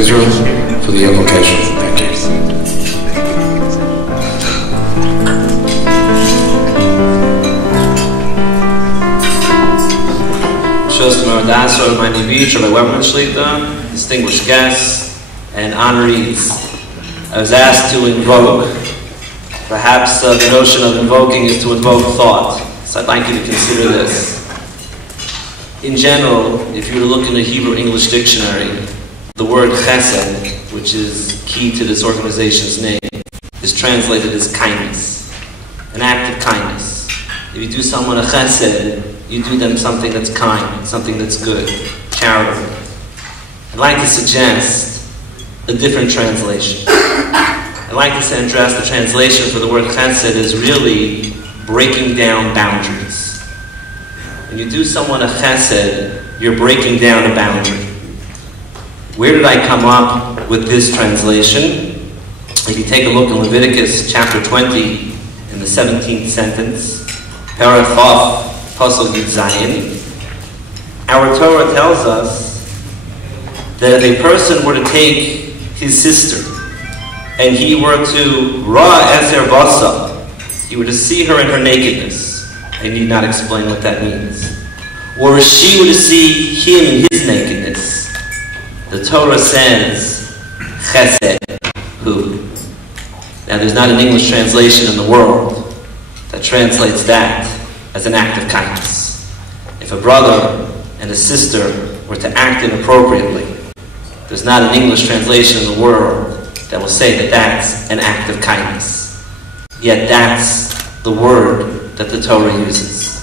Israel for the invocation. Thank you. Rabbi, distinguished guests and honorees, I was asked to invoke. Perhaps the notion of invoking is to invoke thought. So I'd like you to consider this. In general, if you were to look in the Hebrew-English dictionary, the word chesed, which is key to this organization's name, is translated as kindness, an act of kindness. If you do someone a chesed, you do them something that's kind, something that's good, charitable. I'd like to suggest a different translation. I'd like to address the translation for the word chesed as really breaking down boundaries. When you do someone a chesed, you're breaking down a boundary. Where did I come up with this translation? If you take a look in Leviticus chapter 20, in the 17th sentence, Perek Chof, Pasuk Yud Zayin, our Torah tells us that if a person were to take his sister and he were to Ra Ezer Basa, he were to see her in her nakedness. I need not explain what that means. Or if she were to see him in his nakedness, the Torah says, chesed, hu. Now there's not an English translation in the world that translates that as an act of kindness. If a brother and a sister were to act inappropriately, there's not an English translation in the world that will say that that's an act of kindness. Yet that's the word that the Torah uses.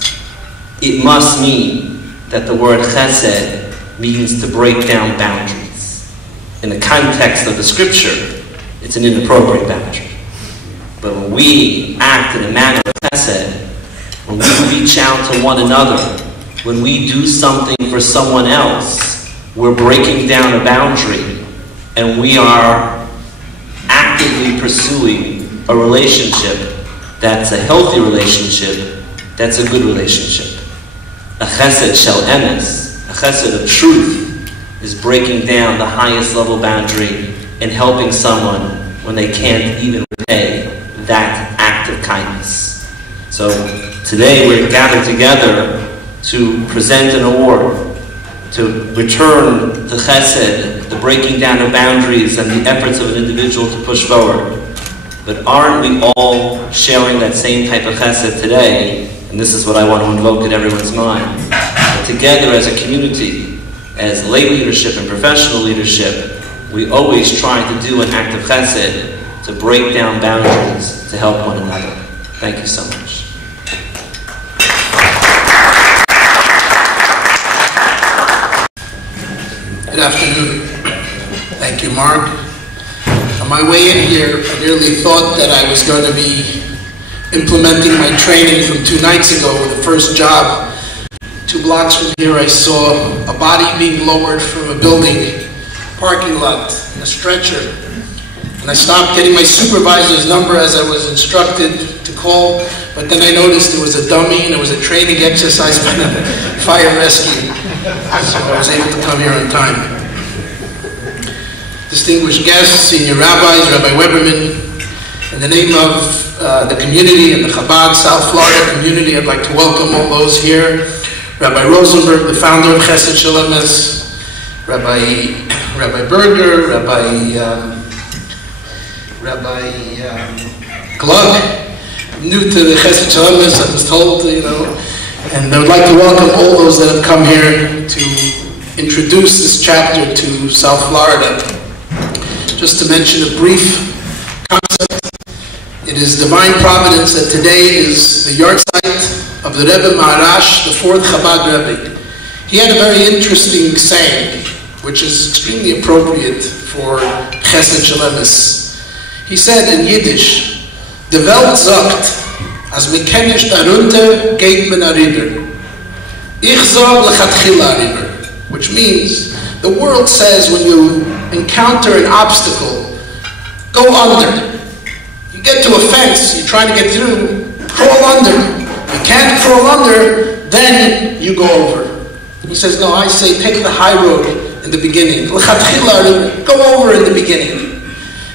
It must mean that the word chesed means to break down boundaries. In the context of the scripture, it's an inappropriate boundary. But when we act in a manner of chesed, when we reach out to one another, when we do something for someone else, we're breaking down a boundary and we are actively pursuing a relationship that's a healthy relationship, that's a good relationship. A chesed shel emes, a chesed of truth, is breaking down the highest level boundary and helping someone when they can't even repay that act of kindness. So today we're gathered together to present an award, to return the chesed, the breaking down of boundaries and the efforts of an individual to push forward. But aren't we all sharing that same type of chesed today? And this is what I want to invoke in everyone's mind. That together as a community, as lay leadership and professional leadership, we always try to do an act of chesed to break down boundaries to help one another. Thank you so much. Good afternoon. Thank you, Mark. On my way in here, I nearly thought that I was going to be implementing my training from 2 nights ago with the first job. 2 blocks from here, I saw a body being lowered from a building parking lot in a stretcher. And I stopped getting my supervisor's number as I was instructed to call, but then I noticed there was a dummy and it was a training exercise by the fire rescue. So I was able to come here on time. Distinguished guests, senior rabbis, Rabbi Weberman, in the name of the community and the Chabad South Florida community, I'd like to welcome all those here. Rabbi Rosenberg, the founder of Chesed Shel Emes, Rabbi Berger, Rabbi Glug, new to the Chesed Shel Emes, I was told, and I would like to welcome all those that have come here to introduce this chapter to South Florida. Just to mention a brief concept, it is divine providence that today is the yahrzeit of the Rebbe Maharash, the fourth Chabad Rebbe. He had a very interesting saying, which is extremely appropriate for Chesed Shelemis. He said in Yiddish, "The Welt sagt, as me kennisch darunter geht men arriber. Ich sag lechatchila arriber," which means the world says when you encounter an obstacle, go under. You get to a fence, you're trying to get through, crawl under. You can't crawl under, then you go over. He says, no, I say take the high road in the beginning. Go over in the beginning.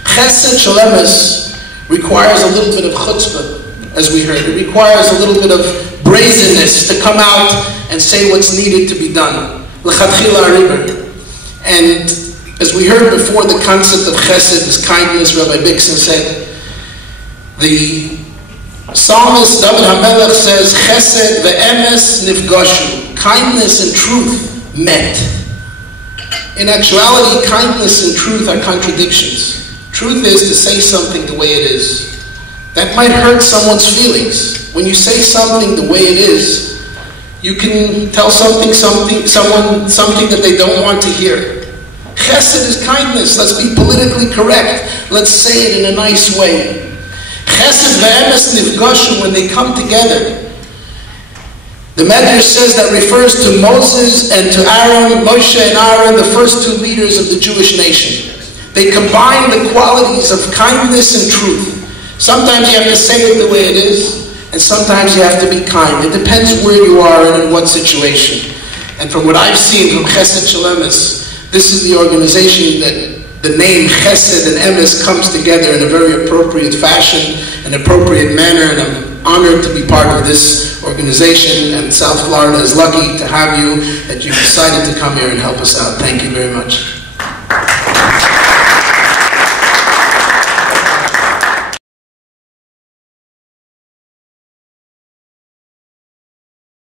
Chesed Shelemis requires a little bit of chutzpah, as we heard. It requires a little bit of brazenness to come out and say what's needed to be done. And as we heard before, the concept of chesed is kindness. Rabbi Bixen said, the psalmist David HaMelech says, chesed ve'emes nifgashu. Kindness and truth met. In actuality, kindness and truth are contradictions. Truth is to say something the way it is. That might hurt someone's feelings. When you say something the way it is, you can tell someone something that they don't want to hear. Chesed is kindness. Let's be politically correct. Let's say it in a nice way. Chesed ve'emes nifgashu, when they come together. The Medrash says that refers to Moses and to Aaron, Moshe and Aaron, the first two leaders of the Jewish nation. They combine the qualities of kindness and truth. Sometimes you have to say it the way it is, and sometimes you have to be kind. It depends where you are and in what situation. And from what I've seen from Chesed Shelemis, this is the organization that the name Chesed and Emes comes together in a very appropriate fashion, an appropriate manner, and I'm honored to be part of this organization, and South Florida is lucky to have you, that you decided to come here and help us out. Thank you very much.